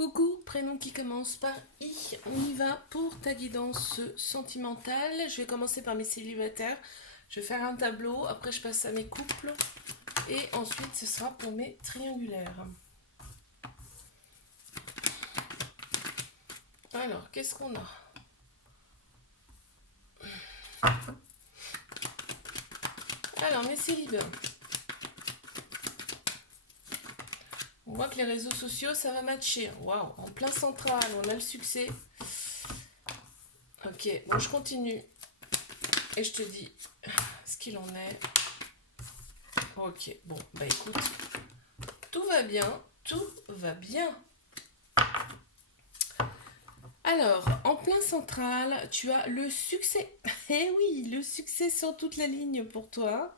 Coucou, prénom qui commence par I. On y va pour ta guidance sentimentale. Je vais commencer par mes célibataires. Je vais faire un tableau, après je passe à mes couples et ensuite ce sera pour mes triangulaires. Alors, qu'est-ce qu'on a? Alors, mes célibataires. On voit que les réseaux sociaux, ça va matcher. Waouh, en plein central, on a le succès. Ok, bon, je continue. Et je te dis ce qu'il en est. Ok, bon, bah écoute, tout va bien, tout va bien. Alors, en plein central, tu as le succès. Eh oui, le succès sur toute la ligne pour toi.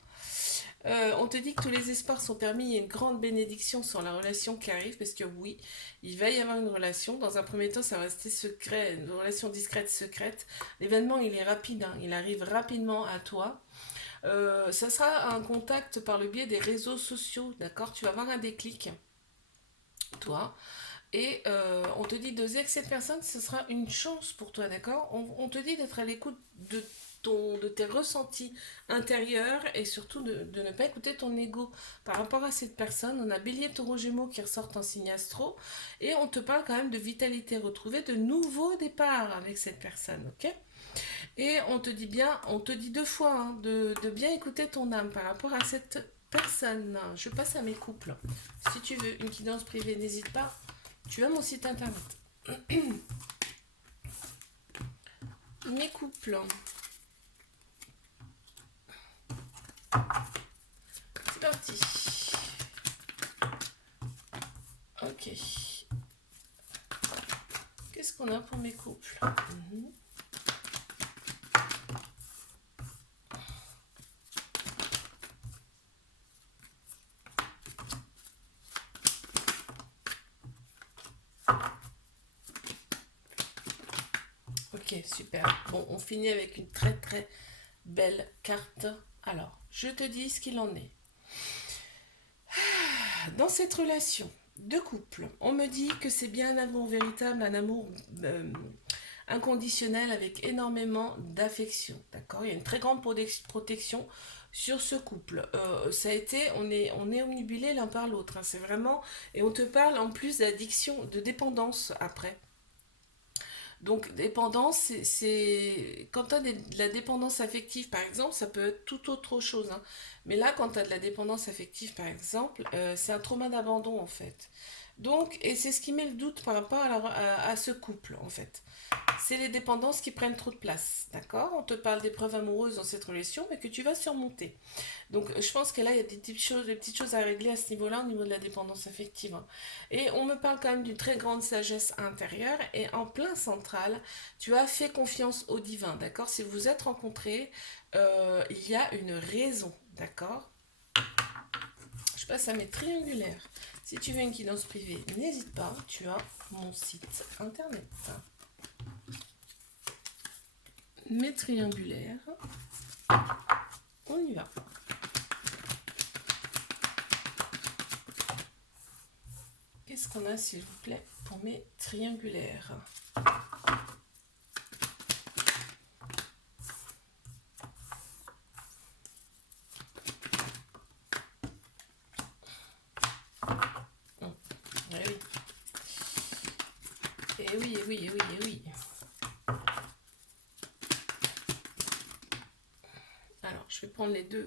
On te dit que tous les espoirs sont permis, il y a une grande bénédiction sur la relation qui arrive, parce que oui, il va y avoir une relation. Dans un premier temps, ça va rester secret, une relation discrète, secrète. L'événement, il est rapide, hein, il arrive rapidement à toi. Ça sera un contact par le biais des réseaux sociaux, d'accord? Tu vas avoir un déclic, toi. Et on te dit d'oser avec cette personne, ce sera une chance pour toi, d'accord? On te dit d'être à l'écoute de tes ressentis intérieurs et surtout de ne pas écouter ton ego par rapport à cette personne. On a Bélier, Taureau, Gémeaux qui ressortent en signe astro et on te parle quand même de vitalité retrouvée, de nouveaux départs avec cette personne, ok? Et on te dit bien, on te dit deux fois hein, de bien écouter ton âme par rapport à cette personne. Je passe à mes couples. Si tu veux une guidance privée, n'hésite pas. Tu as mon site internet. Mes couples. C'est parti. Ok. Qu'est-ce qu'on a pour mes couples? Ok, super. Bon, on finit avec une très très belle carte. Alors, je te dis ce qu'il en est. Dans cette relation de couple, on me dit que c'est bien un amour véritable, un amour inconditionnel avec énormément d'affection. D'accord? Il y a une très grande protection sur ce couple. Ça a été, on est omnubilé l'un par l'autre. Hein, c'est vraiment, et on te parle en plus d'addiction, de dépendance après. Donc, dépendance, c'est quand tu as de la dépendance affective, par exemple, ça peut être tout autre chose. Hein. Mais là, quand tu as de la dépendance affective, par exemple, c'est un trauma d'abandon, en fait. Donc, et c'est ce qui met le doute par rapport à ce couple, en fait. C'est les dépendances qui prennent trop de place, d'accord? On te parle d'épreuves amoureuses dans cette relation, mais que tu vas surmonter. Donc, je pense que là, il y a des petites choses à régler à ce niveau-là, au niveau de la dépendance affective. Hein. Et on me parle quand même d'une très grande sagesse intérieure. Et en plein central, tu as fait confiance au divin, d'accord? Si vous vous êtes rencontrés, il y a une raison, d'accord? Je passe à mes triangulaires. Si tu veux une guidance privée, n'hésite pas, tu as mon site internet. Mes triangulaires. On y va. Qu'est-ce qu'on a, s'il vous plaît, pour mes triangulaires? Eh oui. Eh oui, eh oui, eh oui, eh oui. Alors, je vais prendre les deux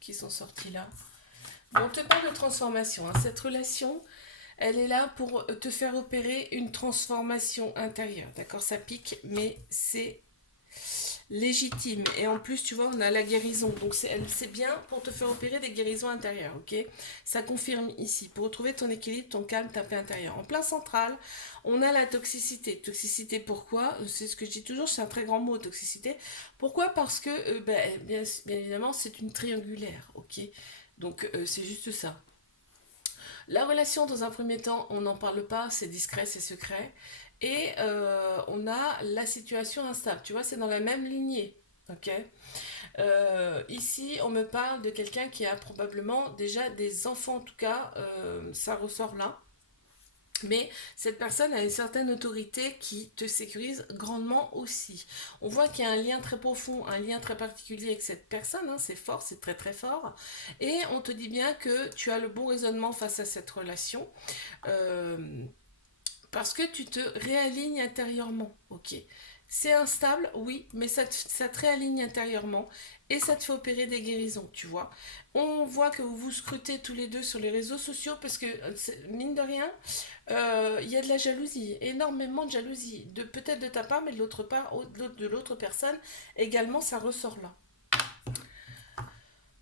qui sont sortis là. Bon, on te parle de transformation. Hein. Cette relation, elle est là pour te faire opérer une transformation intérieure. D'accord? Ça pique, mais c'est légitime. Et en plus, tu vois, on a la guérison. Donc, c'est bien pour te faire opérer des guérisons intérieures. Ok? Ça confirme ici. Pour retrouver ton équilibre, ton calme, ta paix intérieure. En plein central, on a la toxicité. Toxicité, pourquoi? C'est ce que je dis toujours, c'est un très grand mot, toxicité. Pourquoi? Parce que, bien évidemment, c'est une triangulaire. Ok? Donc, c'est juste ça. La relation, dans un premier temps, on n'en parle pas, c'est discret, c'est secret. Et on a la situation instable. Tu vois, c'est dans la même lignée. Ok. Ici, on me parle de quelqu'un qui a probablement déjà des enfants, en tout cas, ça ressort là. Mais cette personne a une certaine autorité qui te sécurise grandement aussi. On voit qu'il y a un lien très profond, un lien très particulier avec cette personne, hein, c'est fort, c'est très très fort. Et on te dit bien que tu as le bon raisonnement face à cette relation. Euh, Parce que tu te réalignes intérieurement, ok. C'est instable, oui, mais ça te réaligne intérieurement et ça te fait opérer des guérisons, tu vois. On voit que vous vous scrutez tous les deux sur les réseaux sociaux parce que, mine de rien, il y a de la jalousie, énormément de jalousie, peut-être de ta part, mais de l'autre part, de l'autre personne, également, ça ressort là.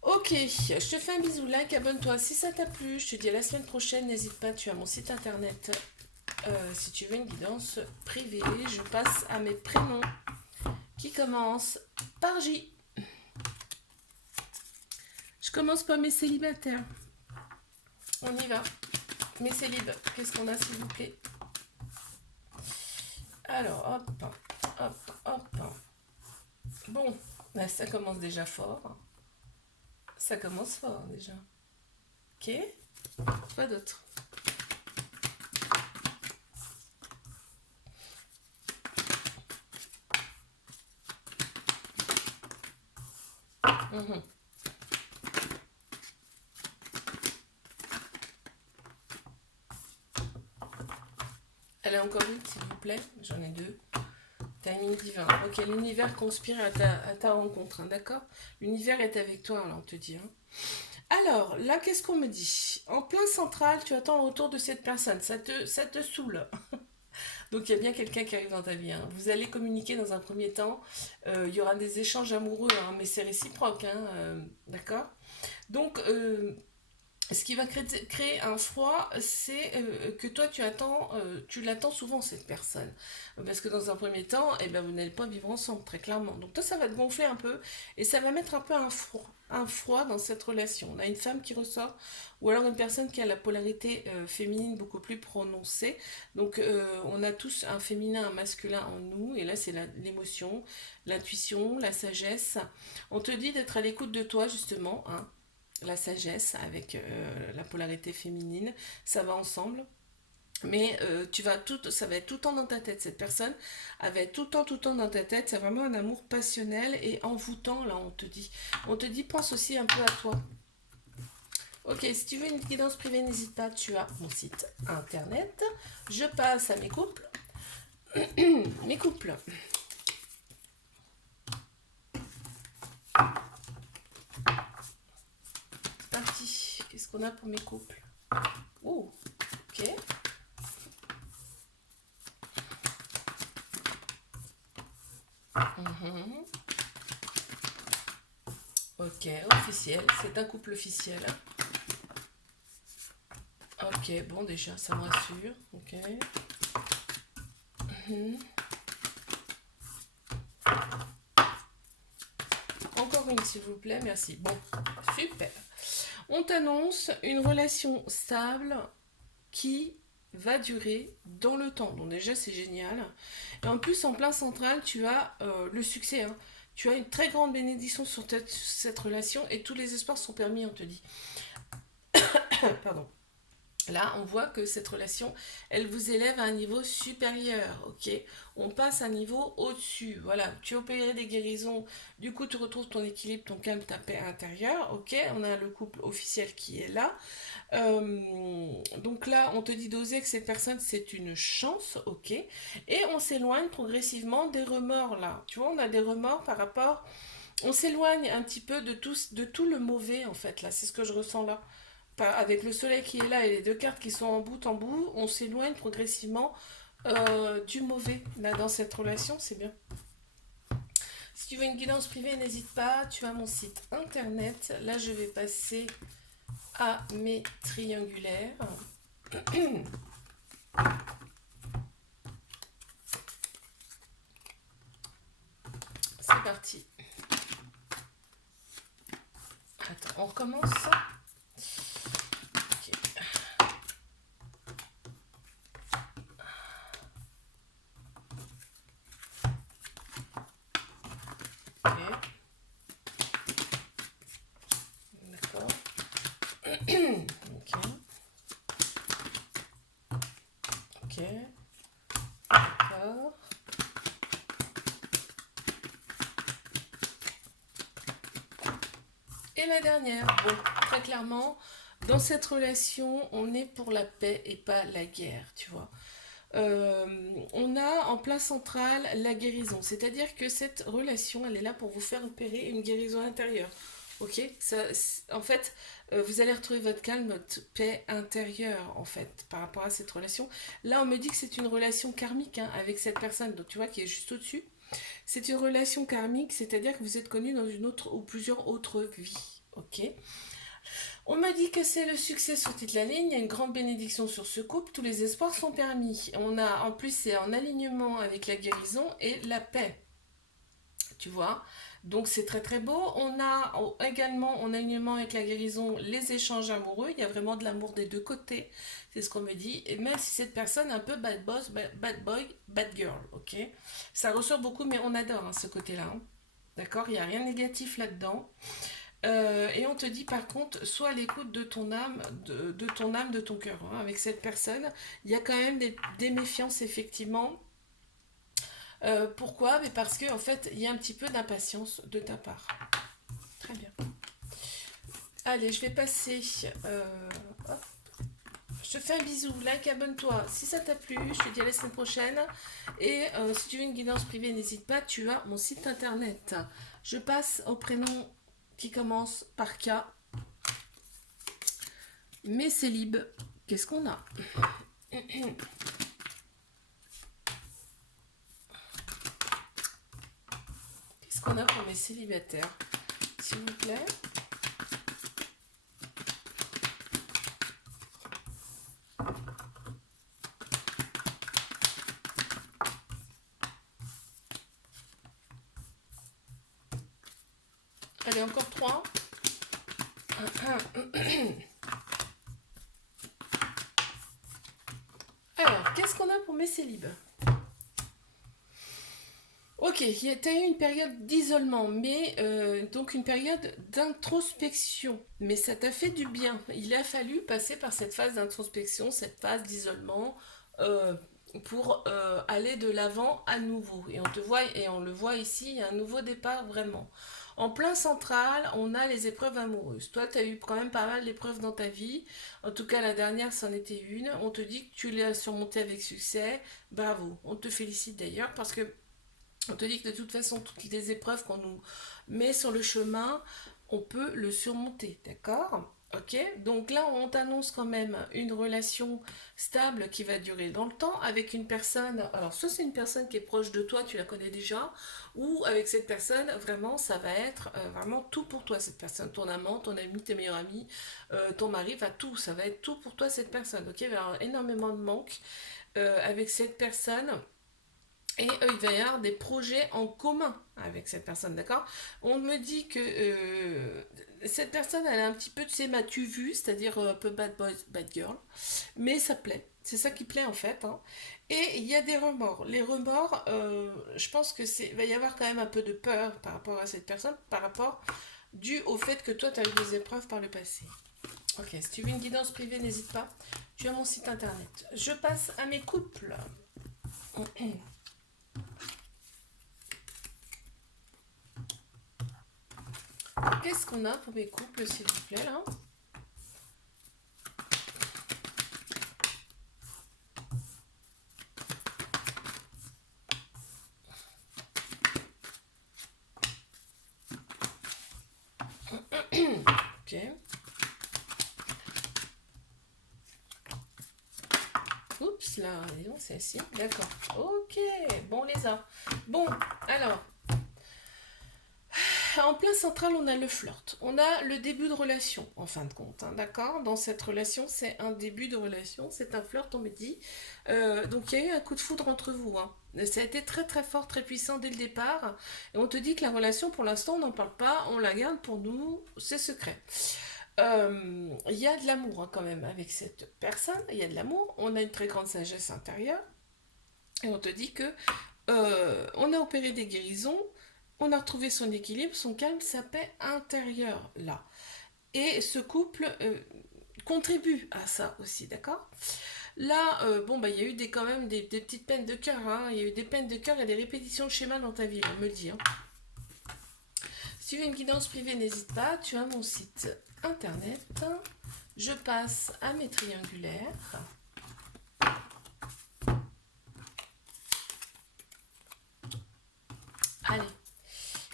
Ok, je te fais un bisou, like, abonne-toi si ça t'a plu. Je te dis à la semaine prochaine, n'hésite pas, tu as mon site internet. Si tu veux une guidance privée, je passe à mes prénoms qui commencent par J. Je commence par mes célibataires. On y va. Mes célibes, qu'est-ce qu'on a s'il vous plaît? Alors, hop, hop, hop. Bon, là, ça commence déjà fort. Ça commence fort déjà. Ok, pas d'autre. Mhm. Allez, encore une, s'il vous plaît. J'en ai deux. Timing divin. Ok, l'univers conspire à ta rencontre, hein, d'accord? L'univers est avec toi, là, on te dit. Hein. Alors, là, qu'est-ce qu'on me dit? En plein central, tu attends le retour de cette personne. Ça te saoule. Donc, il y a bien quelqu'un qui arrive dans ta vie. Hein. Vous allez communiquer dans un premier temps. Il y aura des échanges amoureux, hein, mais c'est réciproque. Hein, d'accord? Donc, ce qui va créer un froid, c'est que toi tu l'attends souvent cette personne. Parce que dans un premier temps, eh ben, vous n'allez pas vivre ensemble, très clairement. Donc toi, ça va te gonfler un peu et ça va mettre un peu un froid dans cette relation. On a une femme qui ressort ou alors une personne qui a la polarité féminine beaucoup plus prononcée. Donc on a tous un féminin, un masculin en nous et là c'est l'émotion, l'intuition, la sagesse. On te dit d'être à l'écoute de toi justement, hein, la sagesse avec la polarité féminine, ça va ensemble. Mais ça va être tout le temps dans ta tête. Cette personne elle va être tout le temps dans ta tête. C'est vraiment un amour passionnel et envoûtant. Là, on te dit, pense aussi un peu à toi. Ok, si tu veux une guidance privée, n'hésite pas. Tu as mon site internet. Je passe à mes couples. Mes couples. C'est parti. Qu'est-ce qu'on a pour mes couples? Oh, ok. Mhm. Ok, officiel. C'est un couple officiel. Ok, bon déjà, ça me rassure. Ok. Mhm. Encore une, s'il vous plaît, merci. Bon, super. On t'annonce une relation stable qui va durer dans le temps. Donc déjà, c'est génial. Et en plus, en plein central, tu as le succès. Hein. Tu as une très grande bénédiction sur cette relation et tous les espoirs sont permis, on te dit. Pardon. Là, on voit que cette relation, elle vous élève à un niveau supérieur, ok? On passe à un niveau au-dessus, voilà. Tu opérais des guérisons, du coup, tu retrouves ton équilibre, ton calme, ta paix intérieure, ok? On a le couple officiel qui est là. Donc là, on te dit d'oser que cette personne, c'est une chance, ok? Et on s'éloigne progressivement des remords, là. Tu vois, on a des remords par rapport... On s'éloigne un petit peu de tout le mauvais, en fait, là. C'est ce que je ressens là avec le soleil qui est là et les deux cartes qui sont en bout, on s'éloigne progressivement du mauvais là, dans cette relation, c'est bien. Si tu veux une guidance privée, n'hésite pas, tu as mon site internet. Là, je vais passer à mes triangulaires. C'est parti. Attends, on recommence. Ok. D'accord. Ok. Ok, d'accord. Et la dernière, bon, très clairement, dans cette relation, on est pour la paix et pas la guerre, tu vois. Euh, on a en place central la guérison, c'est-à-dire que cette relation, elle est là pour vous faire opérer une guérison intérieure. Ok, en fait, vous allez retrouver votre calme, votre paix intérieure, en fait, par rapport à cette relation. Là, on me dit que c'est une relation karmique hein, avec cette personne, donc tu vois, qui est juste au-dessus. C'est une relation karmique, c'est-à-dire que vous êtes connus dans une autre ou plusieurs autres vies. Ok. On m'a dit que c'est le succès sur toute la ligne, il y a une grande bénédiction sur ce couple, tous les espoirs sont permis. On a, en plus, c'est en alignement avec la guérison et la paix, tu vois. Donc c'est très très beau. On a également en alignement avec la guérison les échanges amoureux. Il y a vraiment de l'amour des deux côtés. C'est ce qu'on me dit. Et même si cette personne est un peu bad boss, bad boy, bad girl, ok. Ça ressort beaucoup, mais on adore hein, ce côté-là. Hein. D'accord. Il n'y a rien de négatif là-dedans. Et on te dit par contre, sois à l'écoute de ton âme, de ton âme, de ton cœur. Hein. Avec cette personne, il y a quand même des méfiances effectivement. Pourquoi? Mais parce que en fait, il y a un petit peu d'impatience de ta part. Très bien. Allez, je vais passer. Hop. Je te fais un bisou, like, abonne-toi. Si ça t'a plu, je te dis à la semaine prochaine. Et si tu veux une guidance privée, n'hésite pas, tu as mon site internet. Je passe au prénom qui commence par K. Mes célibes, qu'est-ce qu'on a? Qu'est-ce qu'on a pour mes célibataires? S'il vous plaît. Allez, encore 3. Alors, qu'est-ce qu'on a pour mes célibes? Ok, tu as eu une période d'isolement, mais donc une période d'introspection. Mais ça t'a fait du bien. Il a fallu passer par cette phase d'introspection, cette phase d'isolement, euh, pour aller de l'avant à nouveau. Et on te voit, et on le voit ici, il y a un nouveau départ vraiment. En plein central, on a les épreuves amoureuses. Toi, tu as eu quand même pas mal d'épreuves dans ta vie. En tout cas, la dernière, c'en était une. On te dit que tu l'as surmontée avec succès. Bravo. On te félicite d'ailleurs parce que on te dit que de toute façon, toutes les épreuves qu'on nous met sur le chemin, on peut le surmonter, d'accord? Ok, donc là on t'annonce quand même une relation stable qui va durer dans le temps avec une personne. Alors, soit c'est une personne qui est proche de toi, tu la connais déjà, ou avec cette personne, vraiment, ça va être vraiment tout pour toi, cette personne. Ton amant, ton ami, tes meilleurs amis, ton mari, va tout, ça va être tout pour toi, cette personne. Ok, il va y avoir énormément de manque avec cette personne. Et il va y avoir des projets en commun avec cette personne, d'accord? On me dit que cette personne, elle a un petit peu, tu sais, m'as-tu vu, c'est-à-dire un peu bad boy, bad girl, mais ça plaît. C'est ça qui plaît en fait. Hein. Et il y a des remords. Les remords, je pense que c'est, va y avoir quand même un peu de peur par rapport à cette personne, par rapport dû au fait que toi, tu as eu des épreuves par le passé. Ok, si tu veux une guidance privée, n'hésite pas. Tu as mon site internet. Je passe à mes couples. Qu'est-ce qu'on a pour mes couples, s'il vous plaît, là? Ok. Oups, là, disons, c'est ici. D'accord. Ok, bon, on les a. Bon, alors, en plein central, on a le flirt. On a le début de relation, en fin de compte. Hein, d'accord. Dans cette relation, c'est un début de relation, c'est un flirt, on me dit. Donc, il y a eu un coup de foudre entre vous. Hein. Ça a été très très fort, très puissant dès le départ. Et on te dit que la relation, pour l'instant, on n'en parle pas, on la garde pour nous, c'est secret. Il y a de l'amour hein, quand même avec cette personne, il y a de l'amour, on a une très grande sagesse intérieure, et on te dit que on a opéré des guérisons, on a retrouvé son équilibre, son calme, sa paix intérieure là. Et ce couple contribue à ça aussi, d'accord? Là, bon, bah, il y a eu quand même des petites peines de cœur, hein. Il y a eu des peines de cœur et des répétitions de schéma dans ta vie, on me le dit, hein. Si tu veux une guidance privée, n'hésite pas. Tu as mon site internet. Je passe à mes triangulaires. Allez,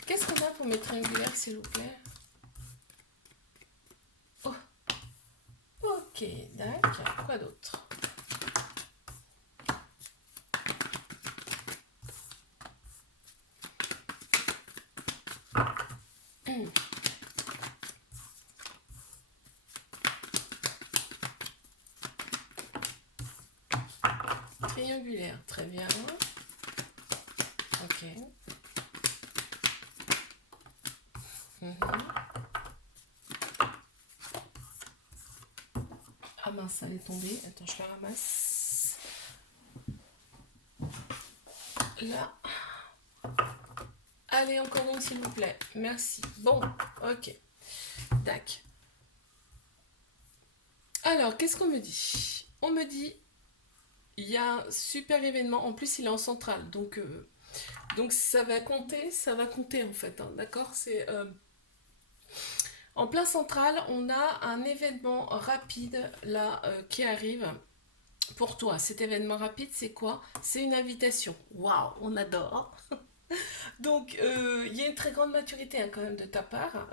qu'est-ce qu'on a pour mes triangulaires, s'il vous plaît? Oh, ok, d'accord. Quoi d'autre? Triangulaire, très bien. Ok. Ah mince, elle est tombée. Attends, je la ramasse. Là. Allez, encore une, s'il vous plaît. Merci. Bon, ok. Tac. Alors, qu'est-ce qu'on me dit? On me dit, il y a un super événement. En plus, il est en centrale. Donc ça va compter en fait, hein, d'accord? C'est en plein central, on a un événement rapide là qui arrive pour toi. Cet événement rapide, c'est quoi? C'est une invitation. Waouh, on adore. Donc, il y a une très grande maturité hein, quand même de ta part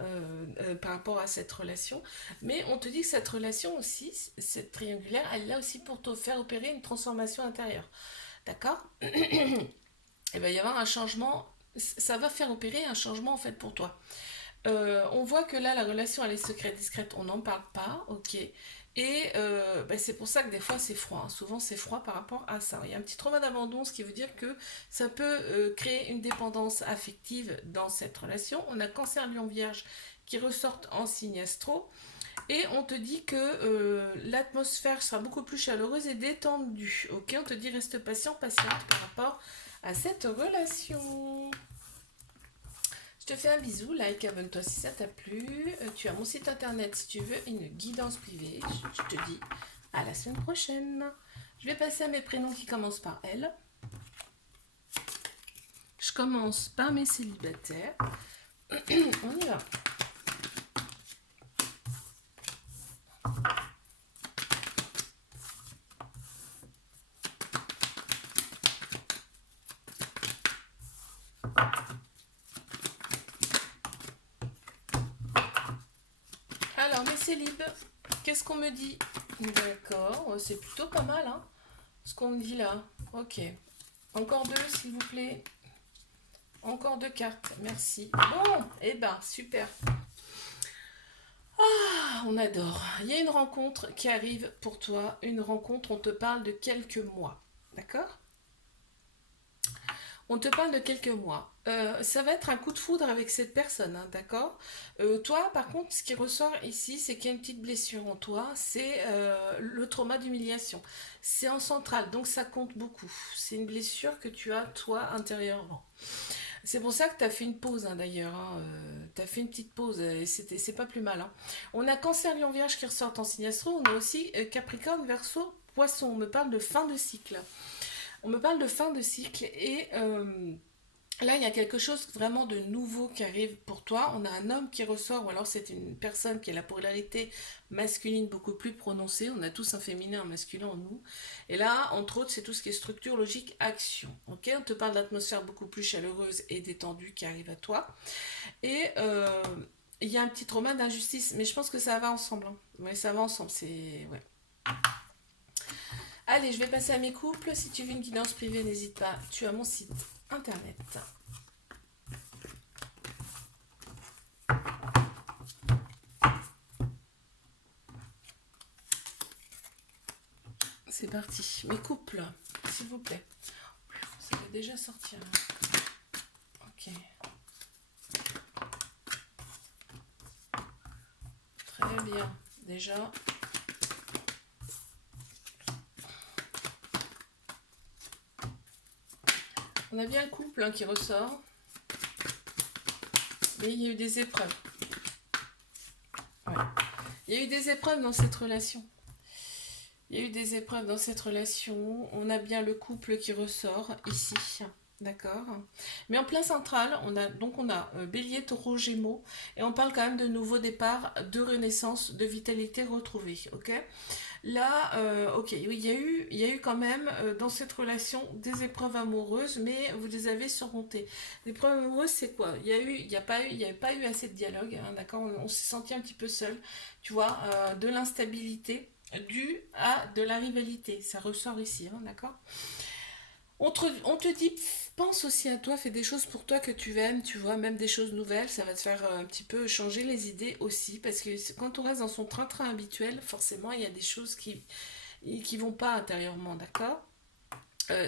par rapport à cette relation. Mais on te dit que cette relation aussi, cette triangulaire, elle est là aussi pour te faire opérer une transformation intérieure. D'accord? Il va y avoir un changement. Ça va faire opérer un changement en fait pour toi. On voit que là, la relation, elle est secrète, discrète, on n'en parle pas, ok. Et bah, c'est pour ça que des fois c'est froid, hein. Souvent c'est froid par rapport à ça. Il y a un petit trauma d'abandon, ce qui veut dire que ça peut créer une dépendance affective dans cette relation. On a cancer lion vierge qui ressortent en signe astro. Et on te dit que l'atmosphère sera beaucoup plus chaleureuse et détendue. Ok, on te dit reste patient, patiente par rapport à cette relation. Je te fais un bisou, like, abonne-toi si ça t'a plu. Tu as mon site internet si tu veux une guidance privée. Je te dis à la semaine prochaine. Je vais passer à mes prénoms qui commencent par L. Je commence par mes célibataires. On y va. Alors, mes célibes, qu'est-ce qu'on me dit? D'accord, c'est plutôt pas mal, hein, ce qu'on me dit là. Ok. Encore deux, s'il vous plaît. Encore deux cartes, merci. Bon, eh ben, super. Ah, on adore. Il y a une rencontre qui arrive pour toi. Une rencontre, on te parle de quelques mois. D'accord? On te parle de quelques mois. Ça va être un coup de foudre avec cette personne, hein, d'accord? Toi, par contre, ce qui ressort ici, c'est qu'il y a une petite blessure en toi. C'est le trauma d'humiliation. C'est en centrale, donc ça compte beaucoup. C'est une blessure que tu as, toi, intérieurement. C'est pour ça que tu as fait une pause, hein, d'ailleurs, hein. Tu as fait une petite pause, et c'est pas plus mal, hein. On a Cancer, Lion, Vierge qui ressortent en signe astro. On a aussi Capricorne, Verseau, Poisson. On me parle de fin de cycle. On me parle de fin de cycle et là, il y a quelque chose vraiment de nouveau qui arrive pour toi. On a un homme qui ressort, ou alors c'est une personne qui a la polarité masculine beaucoup plus prononcée. On a tous un féminin, un masculin en nous. Et là, entre autres, c'est tout ce qui est structure, logique, action. Ok, on te parle d'atmosphère beaucoup plus chaleureuse et détendue qui arrive à toi. Et il y a un petit trauma d'injustice, mais je pense que ça va ensemble, hein. Ouais, ça va ensemble. C'est ouais. Allez, je vais passer à mes couples. Si tu veux une guidance privée, n'hésite pas. Tu as mon site internet. C'est parti. Mes couples, s'il vous plaît. Ça va déjà sortir. Ok. Très bien. Déjà. On a bien un couple hein, qui ressort. Mais il y a eu des épreuves. Ouais. Il y a eu des épreuves dans cette relation. Il y a eu des épreuves dans cette relation. On a bien le couple qui ressort ici. D'accord. Mais en plein central, on a Bélier, Taureau, Gémeaux. Et on parle quand même de nouveau départ, de renaissance, de vitalité retrouvée. Ok. Là, ok, oui, il y a eu quand même dans cette relation des épreuves amoureuses, mais vous les avez surmontées. Les épreuves amoureuses, c'est quoi? Il n'y avait pas eu assez de dialogue, hein, d'accord? On s'est senti un petit peu seul, tu vois, de l'instabilité due à de la rivalité. Ça ressort ici, hein, d'accord? On te dit, pense aussi à toi, fais des choses pour toi que tu aimes, tu vois, même des choses nouvelles, ça va te faire un petit peu changer les idées aussi, parce que quand on reste dans son train-train habituel, forcément, il y a des choses qui vont pas intérieurement, d'accord.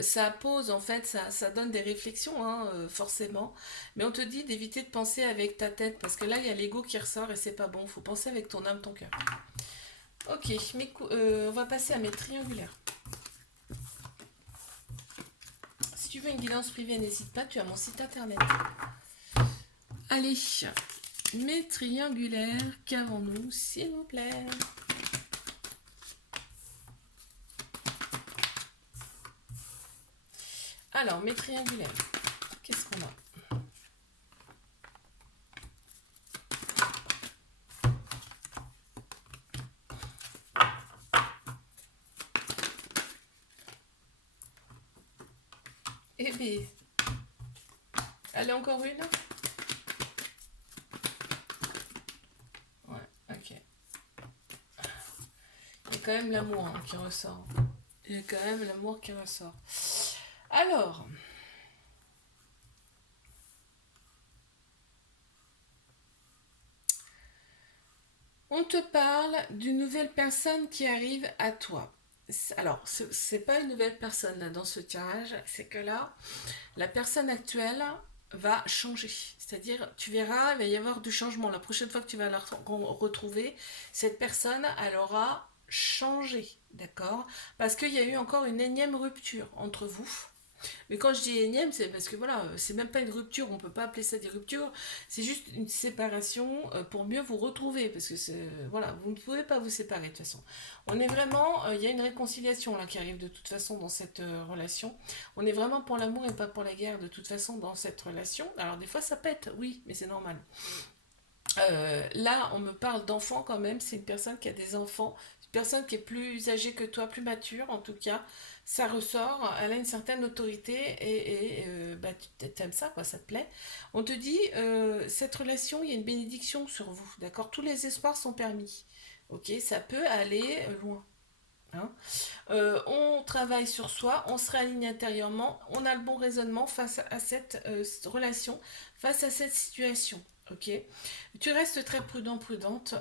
Ça pose en fait, ça donne des réflexions, hein, forcément. Mais on te dit d'éviter de penser avec ta tête, parce que là, il y a l'ego qui ressort et c'est pas bon. Faut penser avec ton âme, ton cœur. Ok, on va passer à mes triangulaires. Si tu veux une guidance privée, n'hésite pas, tu as mon site internet. Allez, mes triangulaires, qu'avons-nous, s'il vous plaît? Alors, mes triangulaires, qu'est-ce qu'on a? Eh bien, elle est encore une? Ouais, ok. Il y a quand même l'amour, hein, qui ressort. Il y a quand même l'amour qui ressort. Alors, on te parle d'une nouvelle personne qui arrive à toi. Alors, c'est pas une nouvelle personne là dans ce tirage, c'est que là, la personne actuelle va changer. C'est-à-dire, tu verras, il va y avoir du changement. La prochaine fois que tu vas la retrouver, cette personne, elle aura changé, d'accord? Parce qu'il y a eu encore une énième rupture entre vous. Mais quand je dis énième, c'est parce que voilà, c'est même pas une rupture, on peut pas appeler ça des ruptures, c'est juste une séparation pour mieux vous retrouver, parce que voilà, vous ne pouvez pas vous séparer de toute façon. On est vraiment, il y a une réconciliation là qui arrive de toute façon dans cette relation. On est vraiment pour l'amour et pas pour la guerre de toute façon dans cette relation. Alors des fois ça pète, oui, mais c'est normal. Là, on me parle d'enfants quand même. C'est une personne qui a des enfants, une personne qui est plus âgée que toi, plus mature en tout cas. Ça ressort, elle a une certaine autorité et bah, tu aimes ça, quoi, ça te plaît. On te dit, cette relation, il y a une bénédiction sur vous, d'accord? Tous les espoirs sont permis, ok? Ça peut aller loin. Hein. On travaille sur soi, on se réaligne intérieurement, on a le bon raisonnement face à cette relation, face à cette situation. Ok, tu restes très prudent, prudente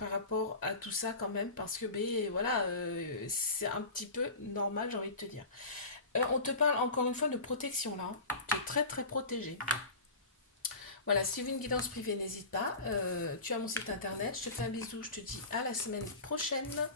par rapport à tout ça quand même, parce que ben, voilà, c'est un petit peu normal, j'ai envie de te dire. On te parle encore une fois de protection là, hein. Tu es très très protégé. Voilà, si tu veux une guidance privée, n'hésite pas. Tu as mon site internet, je te fais un bisou, je te dis à la semaine prochaine.